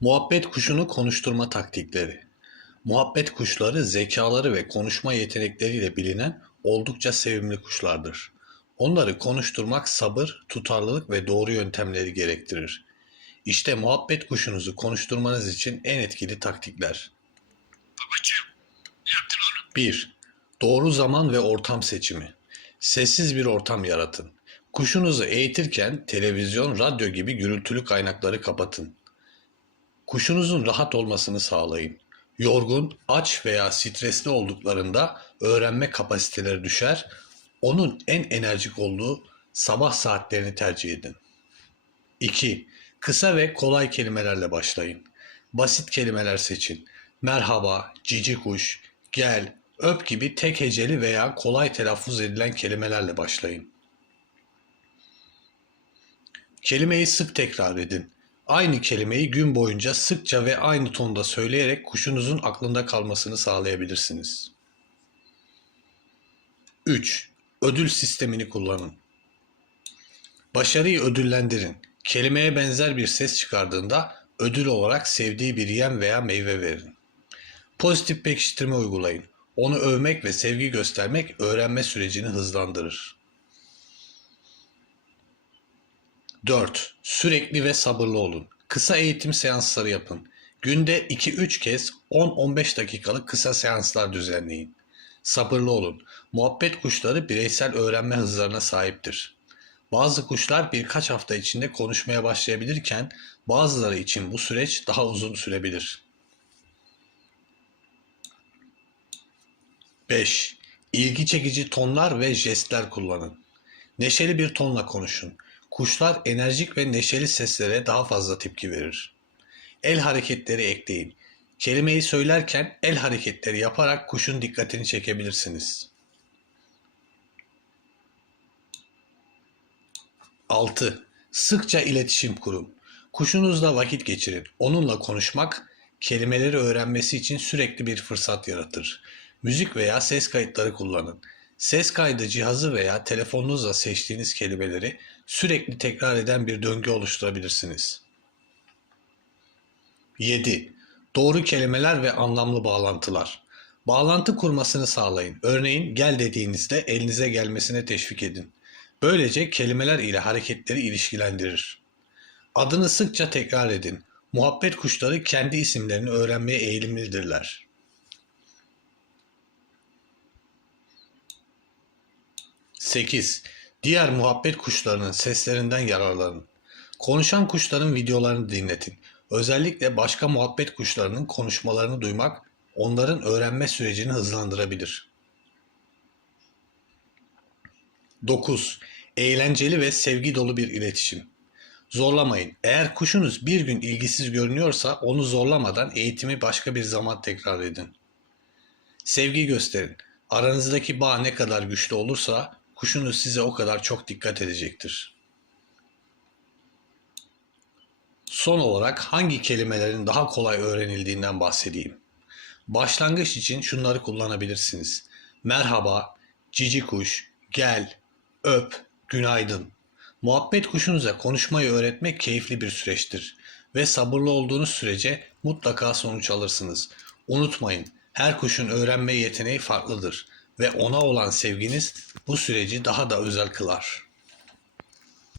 Muhabbet kuşunu konuşturma taktikleri. Muhabbet kuşları zekaları ve konuşma yetenekleriyle bilinen oldukça sevimli kuşlardır. Onları konuşturmak sabır, tutarlılık ve doğru yöntemleri gerektirir. İşte muhabbet kuşunuzu konuşturmanız için en etkili taktikler. Babacığım, yaptın onu. 1. Doğru zaman ve ortam seçimi. Sessiz bir ortam yaratın. Kuşunuzu eğitirken televizyon, radyo gibi gürültülü kaynakları kapatın. Kuşunuzun rahat olmasını sağlayın. Yorgun, aç veya stresli olduklarında öğrenme kapasiteleri düşer. Onun en enerjik olduğu sabah saatlerini tercih edin. 2. Kısa ve kolay kelimelerle başlayın. Basit kelimeler seçin. Merhaba, cici kuş, gel, öp gibi tek heceli veya kolay telaffuz edilen kelimelerle başlayın. Kelimeyi sık tekrar edin. Aynı kelimeyi gün boyunca sıkça ve aynı tonda söyleyerek kuşunuzun aklında kalmasını sağlayabilirsiniz. 3. Ödül sistemini kullanın. Başarıyı ödüllendirin. Kelimeye benzer bir ses çıkardığında ödül olarak sevdiği bir yem veya meyve verin. Pozitif pekiştirme uygulayın. Onu övmek ve sevgi göstermek öğrenme sürecini hızlandırır. 4. Sürekli ve sabırlı olun. Kısa eğitim seansları yapın. Günde 2-3 kez 10-15 dakikalık kısa seanslar düzenleyin. Sabırlı olun. Muhabbet kuşları bireysel öğrenme hızlarına sahiptir. Bazı kuşlar birkaç hafta içinde konuşmaya başlayabilirken bazıları için bu süreç daha uzun sürebilir. 5. İlgi çekici tonlar ve jestler kullanın. Neşeli bir tonla konuşun. Kuşlar enerjik ve neşeli seslere daha fazla tepki verir. El hareketleri ekleyin. Kelimeyi söylerken el hareketleri yaparak kuşun dikkatini çekebilirsiniz. 6. Sıkça iletişim kurun. Kuşunuzla vakit geçirin. Onunla konuşmak kelimeleri öğrenmesi için sürekli bir fırsat yaratır. Müzik veya ses kayıtları kullanın. Ses kaydı cihazı veya telefonunuzla seçtiğiniz kelimeleri sürekli tekrar eden bir döngü oluşturabilirsiniz. 7. Doğru kelimeler ve anlamlı bağlantılar. Bağlantı kurmasını sağlayın. Örneğin gel dediğinizde elinize gelmesine teşvik edin. Böylece kelimeler ile hareketleri ilişkilendirir. Adını sıkça tekrar edin. Muhabbet kuşları kendi isimlerini öğrenmeye eğilimlidirler. 8. Diğer muhabbet kuşlarının seslerinden yararlanın. Konuşan kuşların videolarını dinletin. Özellikle başka muhabbet kuşlarının konuşmalarını duymak onların öğrenme sürecini hızlandırabilir. 9. Eğlenceli ve sevgi dolu bir iletişim. Zorlamayın. Eğer kuşunuz bir gün ilgisiz görünüyorsa onu zorlamadan eğitimi başka bir zaman tekrar edin. Sevgi gösterin. Aranızdaki bağ ne kadar güçlü olursa kuşunuz size o kadar çok dikkat edecektir. Son olarak hangi kelimelerin daha kolay öğrenildiğinden bahsedeyim. Başlangıç için şunları kullanabilirsiniz. Merhaba, cici kuş, gel, öp, günaydın. Muhabbet kuşunuza konuşmayı öğretmek keyifli bir süreçtir ve sabırlı olduğunuz sürece mutlaka sonuç alırsınız. Unutmayın, her kuşun öğrenme yeteneği farklıdır ve ona olan sevginiz bu süreci daha da özel kılar.